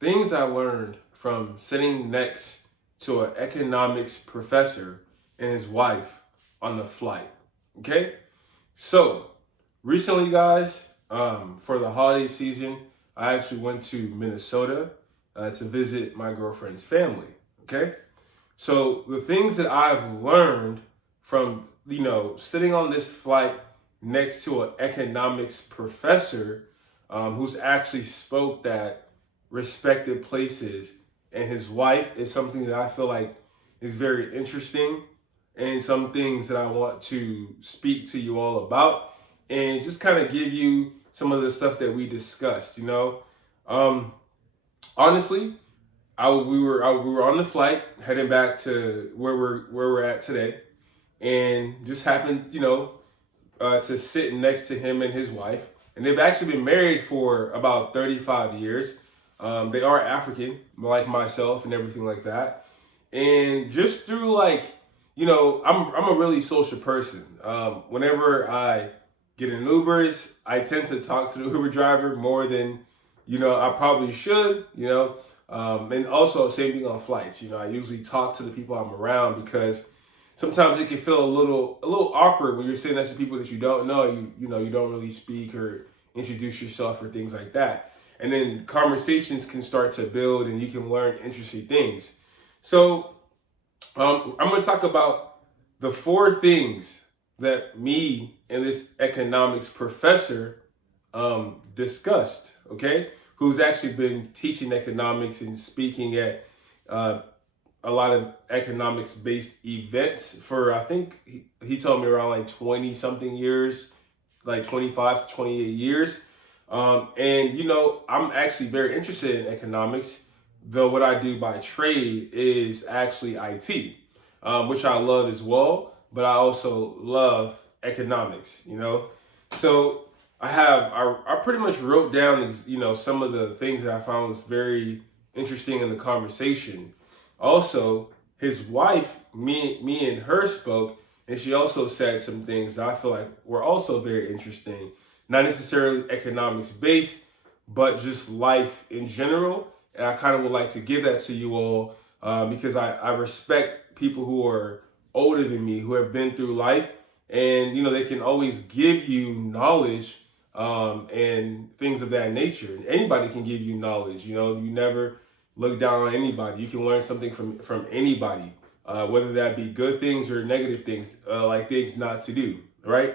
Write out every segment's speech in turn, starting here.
Things I learned from sitting next to an economics professor and his wife on the flight. Okay? So, recently, guys, for the holiday season, I actually went to Minnesota to visit my girlfriend's family. Okay? So, the things that I've learned from, sitting on this flight next to an economics professor who's actually spoke that respected places, and his wife is something that I feel like is very interesting, and some things that I want to speak to you all about and just kind of give you some of the stuff that we discussed. Um, honestly, we were on the flight heading back to where we're at today, and just happened to sit next to him and his wife. And they've actually been married for about 35 years. They are African, like myself, and everything like that. And just through I'm a really social person. Whenever I get in Ubers, I tend to talk to the Uber driver more than I probably should. And also same thing on flights. I usually talk to the people I'm around because sometimes it can feel a little awkward when you're sitting next to people that you don't know. You don't really speak or introduce yourself or things like that. And then conversations can start to build and you can learn interesting things. So I'm going to talk about the four things that me and this economics professor discussed, okay? Who's actually been teaching economics and speaking at uh, a lot of economics based events for, I think he told me around like 20 something years, like 25 to 28 years. And I'm actually very interested in economics, though what I do by trade is actually IT, which I love as well, but I also love economics. So I pretty much wrote down some of the things that I found was very interesting in the conversation. Also, his wife, me and her spoke, and she also said some things that I feel like were also very interesting. Not necessarily economics based, but just life in general. And I kind of would like to give that to you all because I respect people who are older than me, who have been through life, and they can always give you knowledge and things of that nature. Anybody can give you knowledge. You never look down on anybody. You can learn something from anybody, whether that be good things or negative things, like things not to do. Right.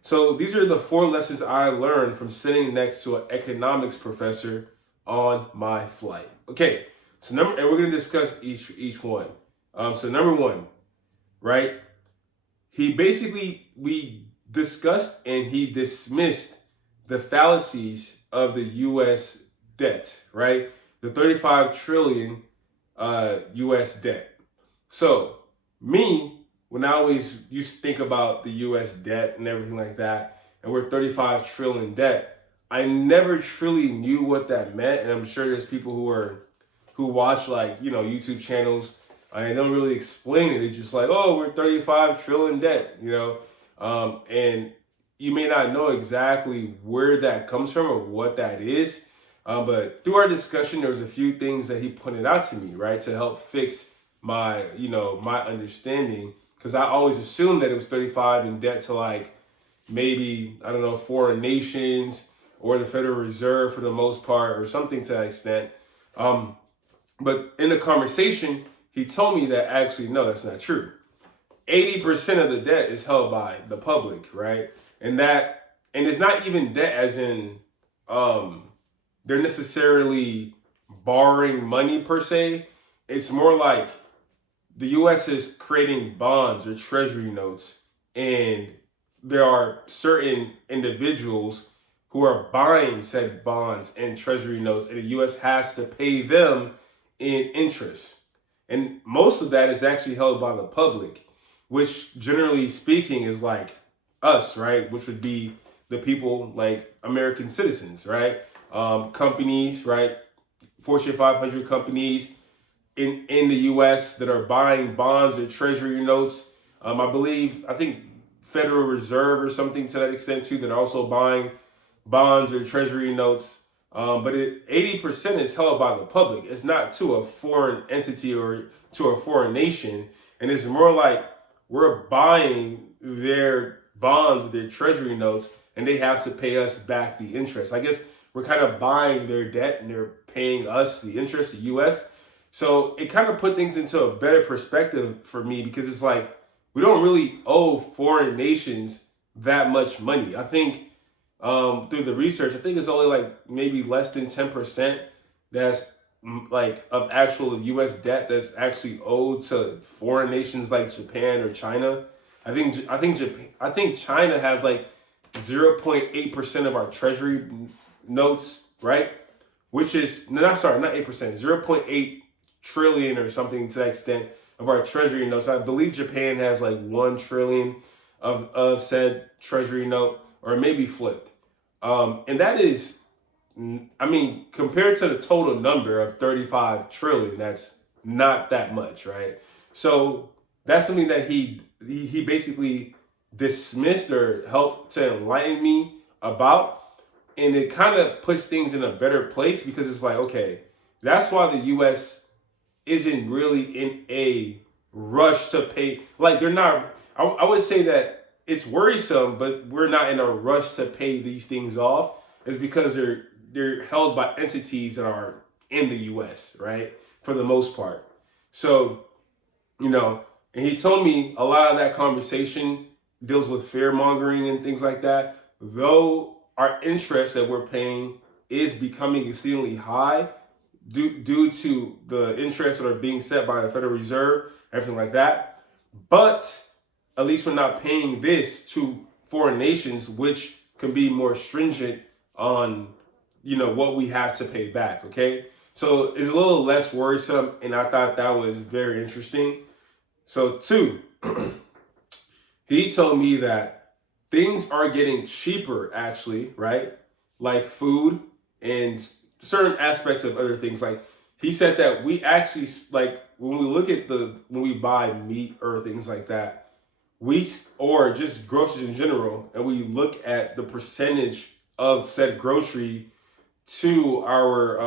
So these are the four lessons I learned from sitting next to an economics professor on my flight. Okay. And we're gonna discuss each one. So number one, right? We discussed and he dismissed the fallacies of the U.S. debt, right? The 35 trillion U.S. debt. So me, when I always used to think about the U.S. debt and everything like that, and we're 35 trillion debt, I never truly knew what that meant, and I'm sure there's people who watch YouTube channels and don't really explain it. It's just like, oh, we're 35 trillion debt. And you may not know exactly where that comes from or what that is. But through our discussion, there was a few things that he pointed out to me, right, to help fix my understanding, because I always assumed that it was 35 in debt to like maybe, I don't know, foreign nations or the Federal Reserve for the most part or something to that extent. But in the conversation, he told me that actually, no, that's not true. 80% of the debt is held by the public, right? And it's not even debt as in they're necessarily borrowing money per se. It's more like the US is creating bonds or treasury notes, and there are certain individuals who are buying said bonds and treasury notes, and the US has to pay them in interest. And most of that is actually held by the public, which generally speaking is like us, right? Which would be the people like American citizens, right? Companies, right? Fortune 500 companies in the US that are buying bonds or treasury notes. I think Federal Reserve or something to that extent too, that are also buying bonds or treasury notes But 80% is held by the public. It's not to a foreign entity or to a foreign nation. And it's more like we're buying their bonds, their treasury notes, and they have to pay us back the interest. I guess we're kind of buying their debt and they're paying us the interest, the US. So it kind of put things into a better perspective for me because it's like we don't really owe foreign nations that much money. I think through the research, I think it's only like maybe less than 10% that's like of actual U.S. debt that's actually owed to foreign nations like Japan or China. I think China has like 0.8% of our treasury notes, right? Which is not 8%, 0.8 trillion or something to that extent of our treasury notes. I believe Japan has like 1 trillion of said treasury note, or maybe flipped. And that is, I mean, compared to the total number of 35 trillion, that's not that much, right? So that's something that he basically dismissed or helped to enlighten me about. And it kind of puts things in a better place because it's like, okay, that's why the US isn't really in a rush to pay. Like they're not, I would say that it's worrisome, but we're not in a rush to pay these things off. It's because they're held by entities that are in the US, right? For the most part. So, and he told me a lot of that conversation deals with fear mongering and things like that. Though our interest that we're paying is becoming exceedingly high due to the interests that are being set by the Federal Reserve, everything like that. But at least we're not paying this to foreign nations, which can be more stringent on, what we have to pay back. Okay. So it's a little less worrisome. And I thought that was very interesting. So 2, he told me that things are getting cheaper actually, right? Like food and certain aspects of other things. Like he said that we actually, like when we look at when we buy meat or things like that, or just groceries in general, and we look at the percentage of said grocery to our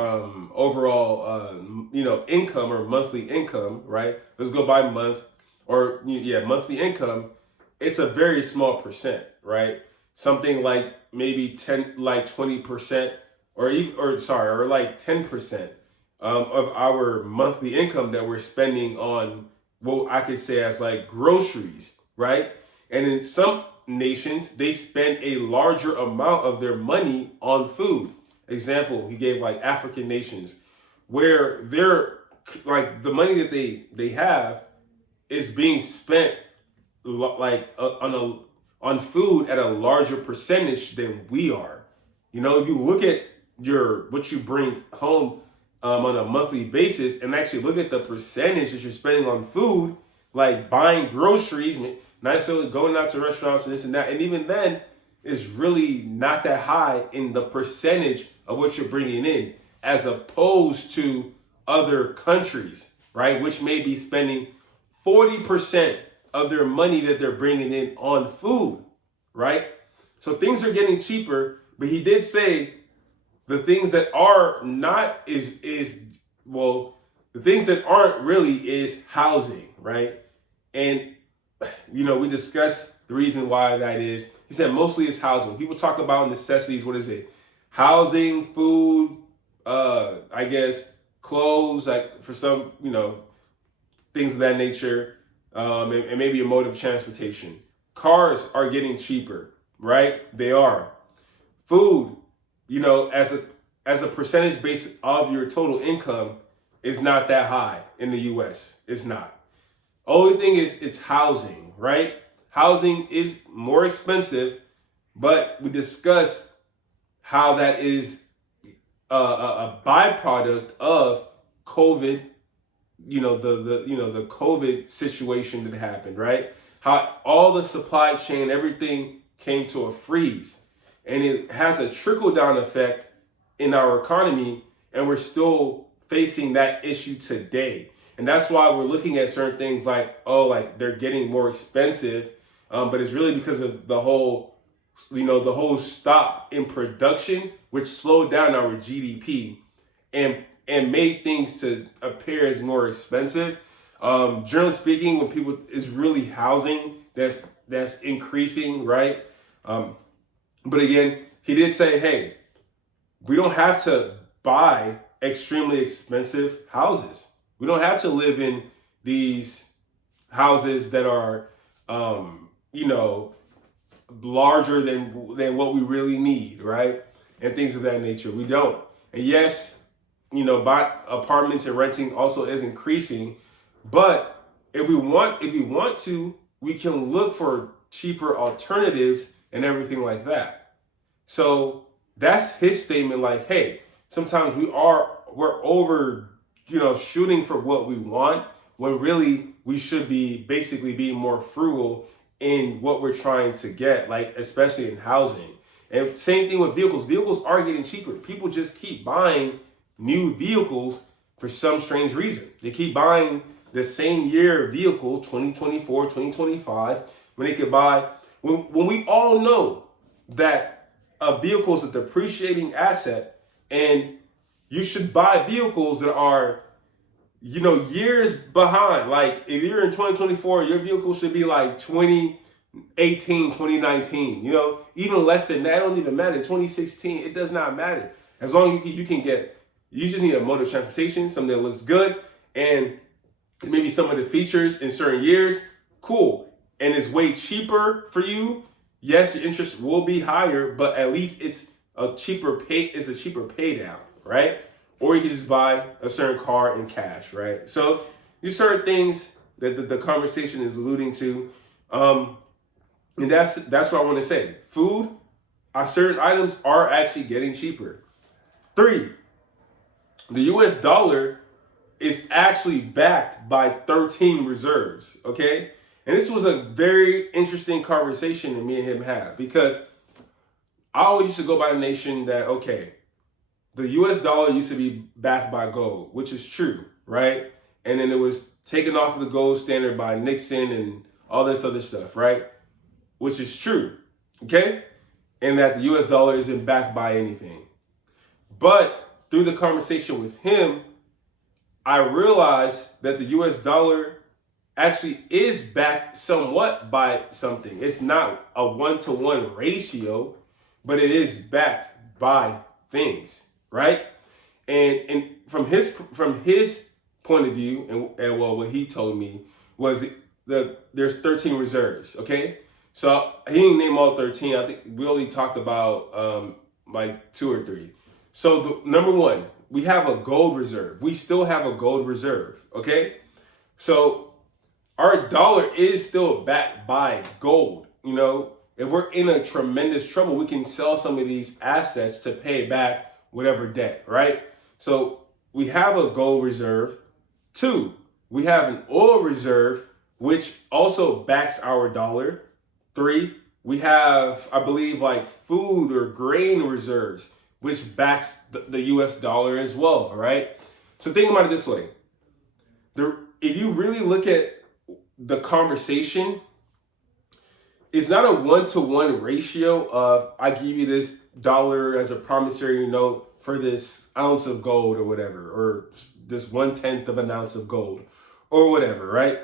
overall income or monthly income, right? Let's go by month or monthly income. It's a very small percent, right? Something like maybe 20%, or like 10% of our monthly income that we're spending on what I could say as like groceries, right? And in some nations, they spend a larger amount of their money on food. Example, he gave like African nations where they're like the money that they have is being spent like on food at a larger percentage than we are. If you look at what you bring home on a monthly basis and actually look at the percentage that you're spending on food, like buying groceries, not necessarily going out to restaurants and this and that. And even then, it's really not that high in the percentage of what you're bringing in as opposed to other countries, right? Which may be spending 40% of their money that they're bringing in on food, right? So things are getting cheaper, but he did say the things that are not the things that aren't really is housing, right? And, we discussed the reason why that is. He said mostly it's housing. People talk about necessities. What is it? Housing, food, I guess, clothes, like for some, things of that nature, and maybe a mode of transportation. Cars are getting cheaper, right? They are. Food, as a percentage base of your total income is not that high in the US. It's not. Only thing is it's housing, right? Housing is more expensive, but we discussed how that is a byproduct of COVID, the COVID situation that happened, right? How all the supply chain, everything came to a freeze. And it has a trickle down effect in our economy, and we're still facing that issue today. And that's why we're looking at certain things like they're getting more expensive, but it's really because of the whole the whole stop in production, which slowed down our GDP and made things to appear as more expensive. Generally speaking, when people is really housing that's increasing, right? But again, he did say, hey, we don't have to buy extremely expensive houses. We don't have to live in these houses that are, larger than what we really need, right? And things of that nature. We don't. And yes, buy apartments and renting also is increasing, but if we want to, we can look for cheaper alternatives and everything like that. So that's his statement. Like, hey, sometimes we're over, shooting for what we want when really we should be basically being more frugal in what we're trying to get, like especially in housing. And same thing with vehicles. Vehicles are getting cheaper. People just keep buying new vehicles for some strange reason. They keep buying the same year vehicle, 2024, 2025, when they could buy, when we all know that a vehicle is a depreciating asset, and you should buy vehicles that are, years behind. Like if you're in 2024, your vehicle should be like 2018, 2019, even less than that. It don't even matter. 2016, it does not matter. As long as you can get, you just need a mode of transportation, something that looks good, and maybe some of the features in certain years, cool. And it's way cheaper for you. Yes, your interest will be higher, but at least it's a cheaper pay down, right? Or you can just buy a certain car in cash, right? So these certain things that the conversation is alluding to. And that's what I want to say. Food, certain items are actually getting cheaper. 3, the US dollar is actually backed by 13 reserves, okay? And this was a very interesting conversation that me and him had, because I always used to go by the nation that, okay, the US dollar used to be backed by gold, which is true, right? And then it was taken off of the gold standard by Nixon and all this other stuff, right? Which is true, okay? And that the US dollar isn't backed by anything. But through the conversation with him, I realized that the US dollar actually is backed somewhat by something. It's not a 1-to-1 ratio, but it is backed by things, right? And from his point of view, and well, what he told me was there's 13 reserves, okay? So he didn't name all 13. I think we only talked about like 2 or 3. So the number 1, we have a gold reserve. We still have a gold reserve, okay? So our dollar is still backed by gold. If we're in a tremendous trouble, we can sell some of these assets to pay back whatever debt, right? So we have a gold reserve. 2, we have an oil reserve, which also backs our dollar. 3, we have, I believe, like food or grain reserves, which backs the US dollar as well, all right? So think about it this way. If you really look at the conversation, it's not a 1-to-1 ratio of I give you this dollar as a promissory note for this ounce of gold or whatever, or this 1/10 of an ounce of gold or whatever, right?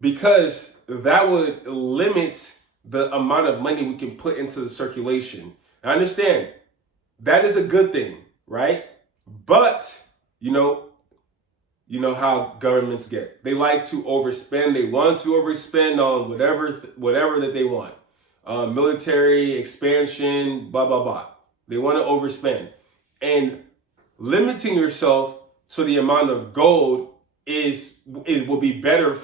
Because that would limit the amount of money we can put into the circulation. I understand that is a good thing, right? But you know how governments get. They like to overspend. They want to overspend on whatever that they want. Military expansion, blah, blah, blah. They want to overspend. And limiting yourself to the amount of gold will be better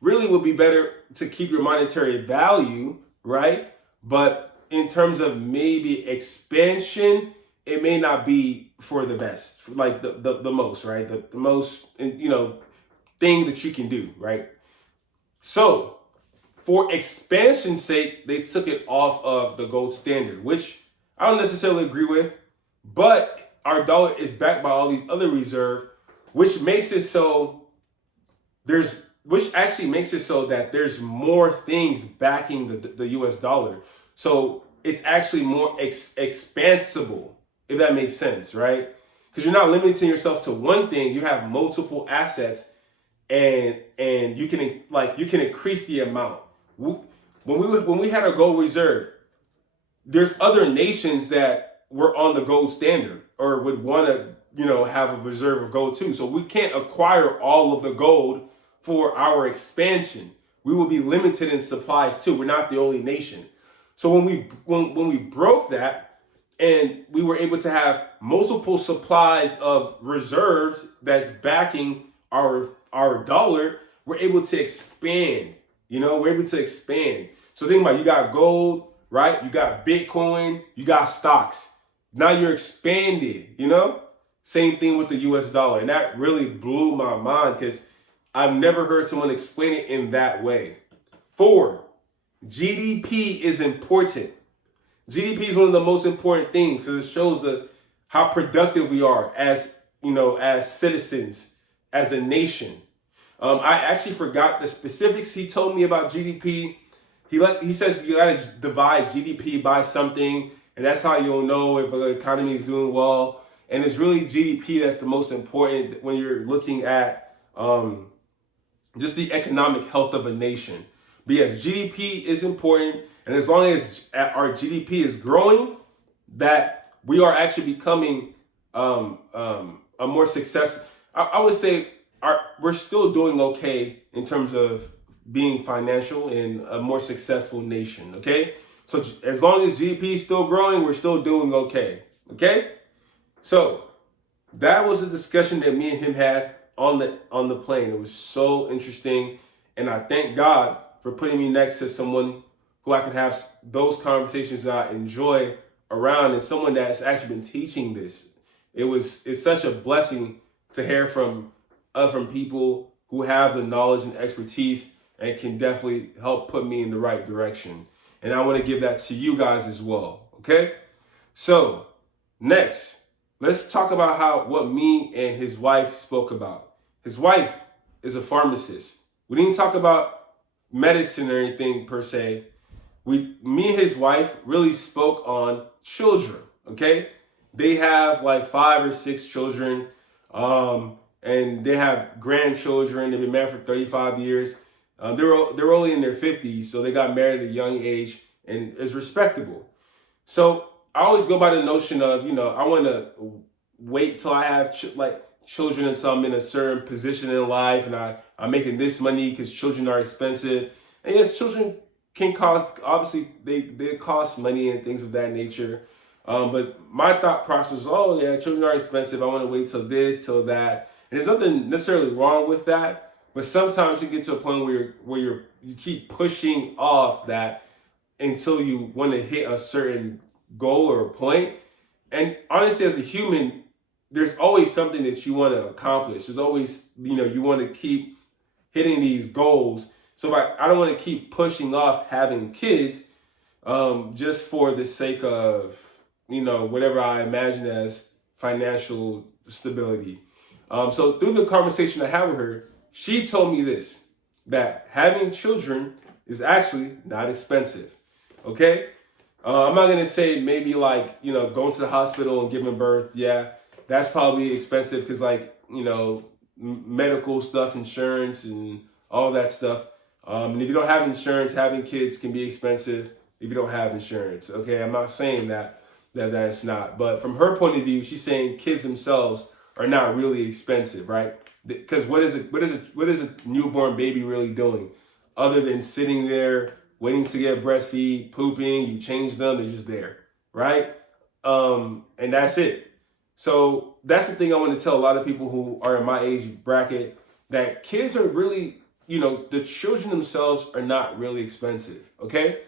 will be better to keep your monetary value, right? But in terms of maybe expansion, it may not be for the best, like the most, right? The most, thing that you can do, right? So for expansion's sake, they took it off of the gold standard, which I don't necessarily agree with, but our dollar is backed by all these other reserves, which actually makes it so that there's more things backing the US dollar. So it's actually more expansible, if that makes sense, right? Because you're not limiting yourself to one thing. You have multiple assets, and you can increase the amount. When we had our gold reserve, there's other nations that were on the gold standard or would want to have a reserve of gold too. So we can't acquire all of the gold for our expansion. We will be limited in supplies too. We're not the only nation. So when we broke that, and we were able to have multiple supplies of reserves that's backing our dollar, we're able to expand. We're able to expand. So think about it. You got gold, right? You got Bitcoin, you got stocks. Now you're expanded, Same thing with the US dollar. And that really blew my mind because I've never heard someone explain it in that way. 4, GDP is important. GDP is one of the most important things because it shows how productive we are as citizens, as a nation. I actually forgot the specifics he told me about GDP. He says you got to divide GDP by something, and that's how you'll know if the economy is doing well. And it's really GDP that's the most important when you're looking at just the economic health of a nation. But yes, GDP is important, and as long as our GDP is growing, that we are actually becoming a more success. I would say we're still doing okay in terms of being financial and a more successful nation. Okay, so as long as GDP is still growing, we're still doing okay. Okay, so that was a discussion that me and him had on the plane. It was so interesting, and I thank God for putting me next to someone who I can have those conversations that I enjoy around, and someone that's actually been teaching this. It's such a blessing to hear from people who have the knowledge and expertise and can definitely help put me in the right direction. And I want to give that to you guys as well. Okay? So next, let's talk about what me and his wife spoke about. His wife is a pharmacist. We didn't talk about medicine or anything per se. Me and his wife really spoke on children. Okay? They have like 5 or 6 children, and they have grandchildren. They've been married for 35 years. They're only in their 50s, so they got married at a young age, and it's respectable. So I always go by the notion of, I want to wait till I have children until I'm in a certain position in life, and I'm making this money because children are expensive. And yes, children can cost, obviously they cost money and things of that nature. But my thought process was, children are expensive. I want to wait till this, till that. And there's nothing necessarily wrong with that. But sometimes you get to a point where you keep pushing off that until you want to hit a certain goal or a point. And honestly, as a human, there's always something that you want to accomplish. There's always, you want to keep hitting these goals. So I don't want to keep pushing off having kids just for the sake of, whatever I imagine as financial stability. So through the conversation I had with her, she told me this, that having children is actually not expensive. Okay? I'm not going to say maybe going to the hospital and giving birth. Yeah, that's probably expensive because medical stuff, insurance and all that stuff. And if you don't have insurance, having kids can be expensive if you don't have insurance. Okay, I'm not saying that it's not. But from her point of view, she's saying kids themselves are not really expensive, right? Because what is a newborn baby really doing other than sitting there waiting to get breastfeed, pooping, you change them, they're just there, right? And that's it. So that's the thing I want to tell a lot of people who are in my age bracket, that kids are really, the children themselves are not really expensive, okay?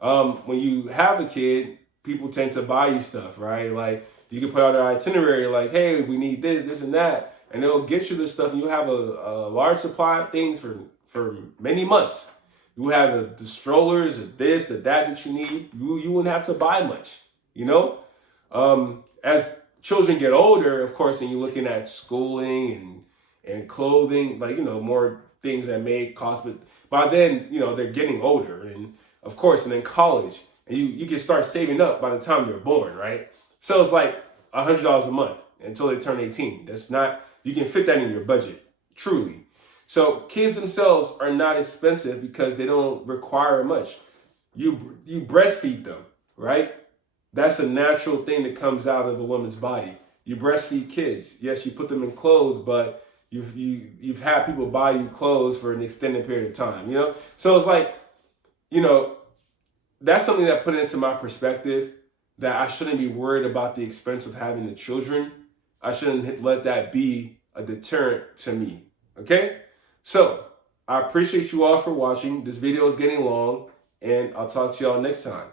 When you have a kid, people tend to buy you stuff, right? Like you can put out an itinerary like, hey, we need this and that. And they'll get you this stuff, and you'll have a large supply of things for many months. You have the strollers, this, that you need. You wouldn't have to buy much, As children get older, of course, and you're looking at schooling and clothing, more things that may cost. But by then, they're getting older, and of course, and then college. and you can start saving up by the time they're born, right? So it's like $100 a month until they turn 18. That's not, you can fit that in your budget, truly. So kids themselves are not expensive because they don't require much. You breastfeed them, right? That's a natural thing that comes out of a woman's body. You breastfeed kids. Yes, you put them in clothes, but you've had people buy you clothes for an extended period of time, you know? So it's like, you know, that's something that put into my perspective, that I shouldn't be worried about the expense of having the children. I shouldn't let that be a deterrent to me, okay? So, I appreciate you all for watching. This video is getting long, and I'll talk to y'all next time.